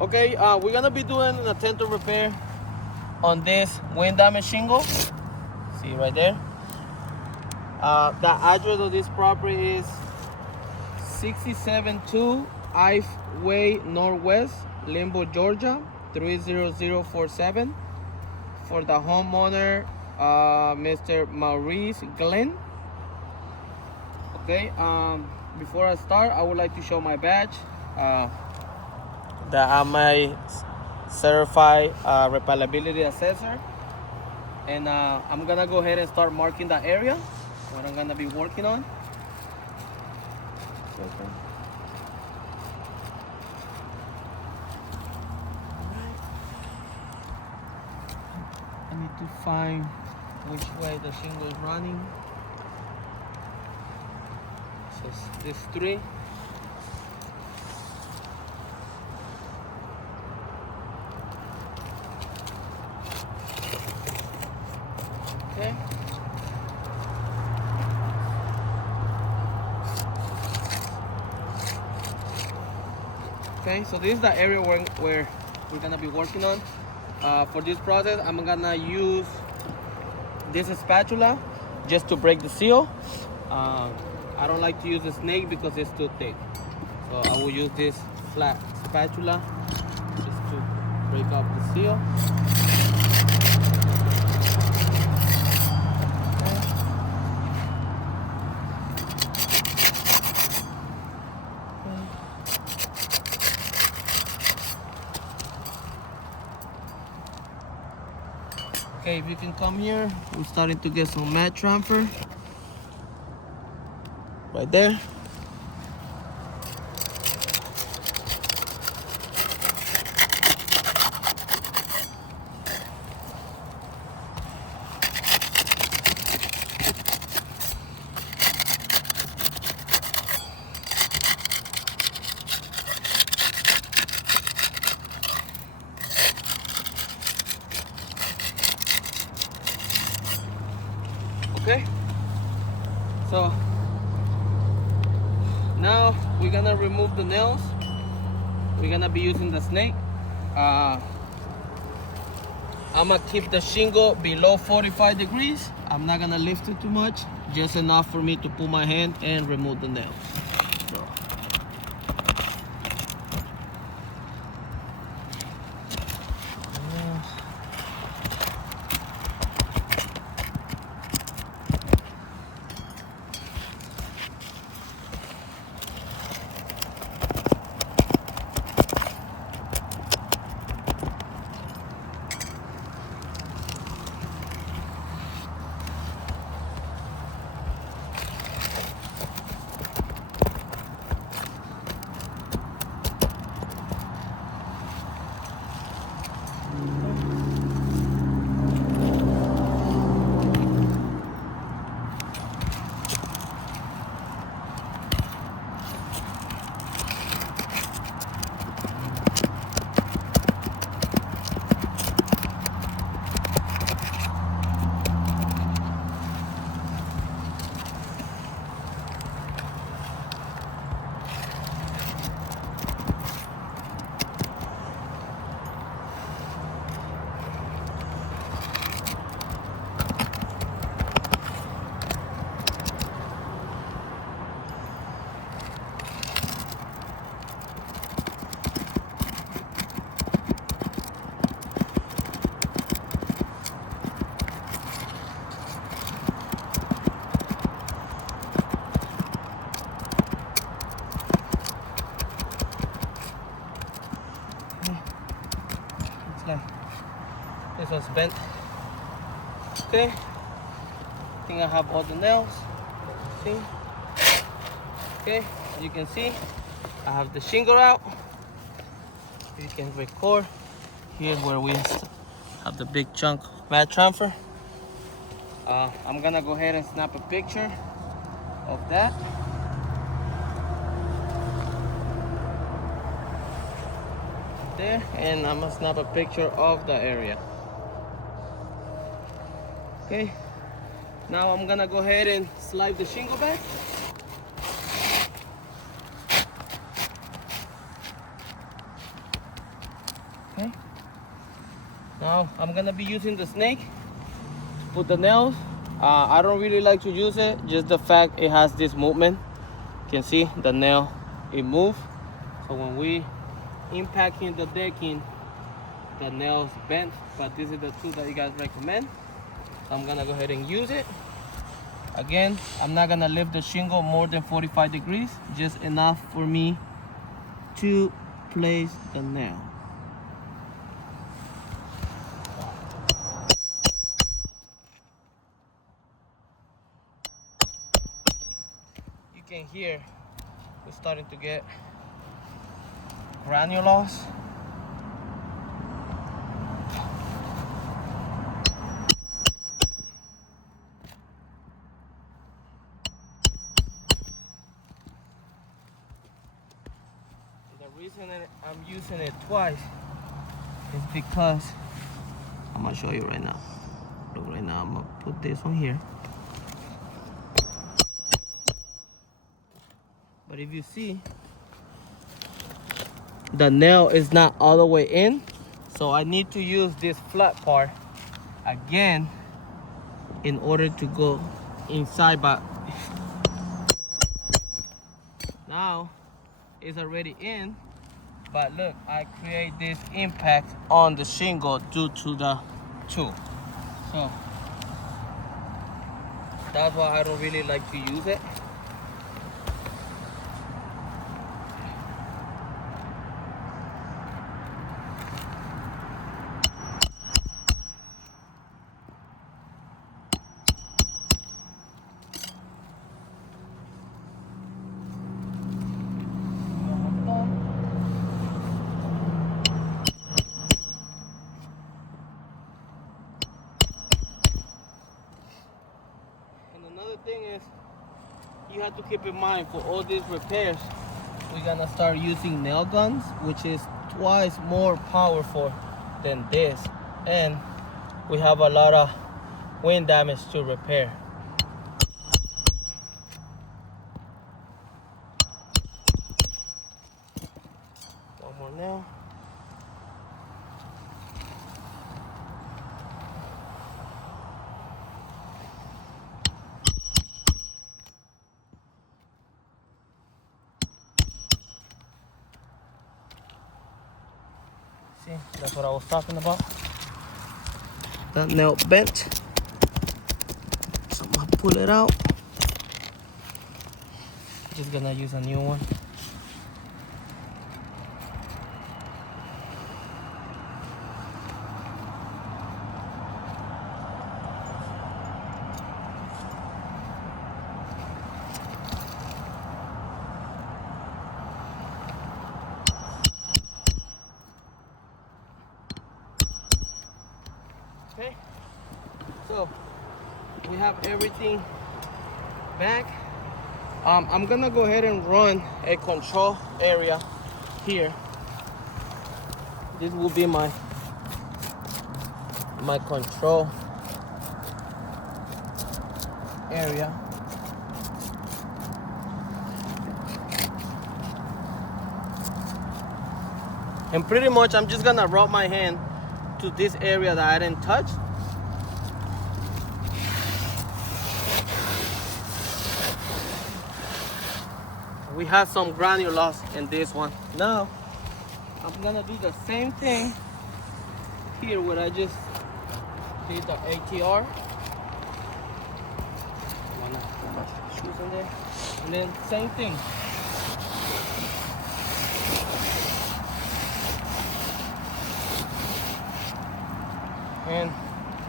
Okay, we're gonna be doing an attentive repair on this wind damage shingle. See right there. The address of this property is 672 Ive Way Northwest, Limbo, Georgia 30047. For the homeowner, Mr. Maurice Glen. Okay. Before I start, I would like to show my badge. That I'm a certified repairability assessor, and I'm gonna go ahead and start marking the area what I'm gonna be working on. Okay. I need to find which way the shingle is running. So this 3. Okay. Okay, so this is the area where we're gonna be working on. For this process, I'm gonna use this spatula just to break the seal. I don't like to use a snake because it's too thick. So I will use this flat spatula just to break up the seal. Okay, if you can come here, we're starting to get some mat transfer. Right there. Okay, so now we're gonna remove the nails. We're gonna be using the snake. I'm gonna keep the shingle below 45 degrees. I'm not gonna lift it too much, just enough for me to put my hand and remove the nails. So. This one's bent. Okay, I think I have all the nails. See? Okay, as you can see, I have the shingle out. You can record here where we have the big chunk mat transfer. I'm gonna go ahead and snap a picture of that. There, and I'm gonna snap a picture of the area. Okay, now I'm gonna go ahead and slide the shingle back. Okay. Now I'm gonna be using the snake to put the nails. I don't really like to use it, just the fact it has this movement. You can see the nail, it moves. So when we impacting the decking, the nails bent, but this is the tool that you guys recommend. So I'm gonna go ahead and use it. Again, I'm not gonna lift the shingle more than 45 degrees, just enough for me to place the nail. You can hear we're starting to get granules. The reason that I'm using it twice is because I'm gonna show you right now. Look, right now I'm gonna put this on here. But if you see, the nail is not all the way in, so I need to use this flat part again in order to go inside. But now it's already in, but look, I create this impact on the shingle due to the tool. So that's why I don't really like to use it. Another thing is, you have to keep in mind for all these repairs, we're gonna start using nail guns, which is twice more powerful than this, and we have a lot of wind damage to repair. One more nail. See, that's what I was talking about. That nail bent. So I'm gonna pull it out. Just gonna use a new one. Okay, so we have everything back. I'm gonna go ahead and run a control area here. This will be my control area. And pretty much I'm just gonna rub my hand to this area that I didn't touch. We have some granules in this one. Now I'm gonna do the same thing here where I just did the ATR. Shoes in there. And then same thing. And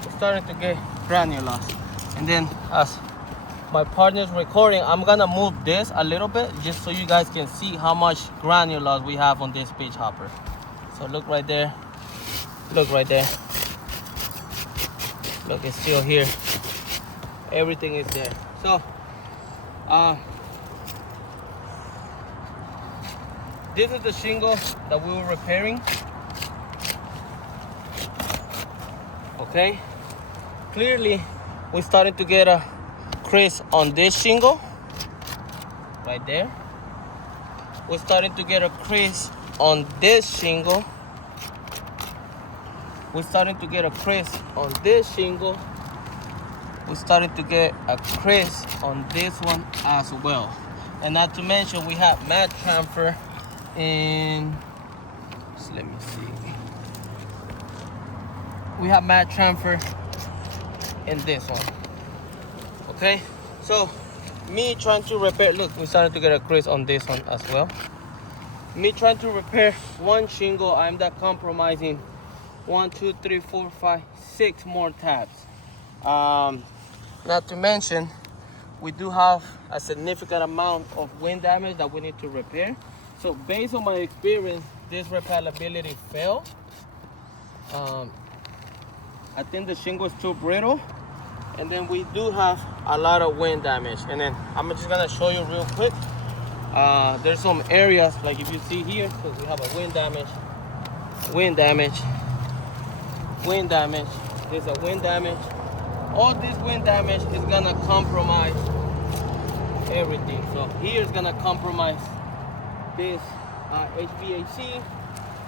it's starting to get granules. And then as my partner's recording, I'm gonna move this a little bit just so you guys can see how much granules we have on this pitch hopper. So look right there. Look right there. Look, it's still here. Everything is there. So this is the shingle that we were repairing. Okay, clearly we started to get a crease on this shingle right there. We're starting to get a crease on this shingle we're starting to get a crease on this shingle. We're starting to get a crease on this one as well. And not to mention, we have mat transfer in, so let me see. We have mat transfer in this one. Okay, so me trying to repair, look, we started to get a crease on this one as well. Me trying to repair one shingle, I'm not compromising 1, 2, 3, 4, 5, 6 more tabs. Not to mention, we do have a significant amount of wind damage that we need to repair. So based on my experience, this repairability failed. I think the shingle is too brittle. And then we do have a lot of wind damage. And then I'm just gonna show you real quick. There's some areas, like if you see here, because we have a wind damage, wind damage, wind damage. There's a wind damage. All this wind damage is gonna compromise everything. So here is gonna compromise this HVAC.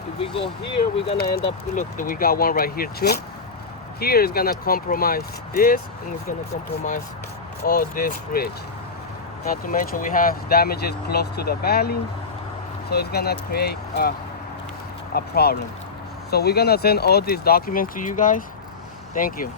If we go here, we're gonna end up, look, we got one right here too. Here is gonna compromise this, and it's gonna compromise all this ridge. Not to mention we have damages close to the valley, so it's gonna create a problem. So we're gonna send all these documents to you guys. Thank you.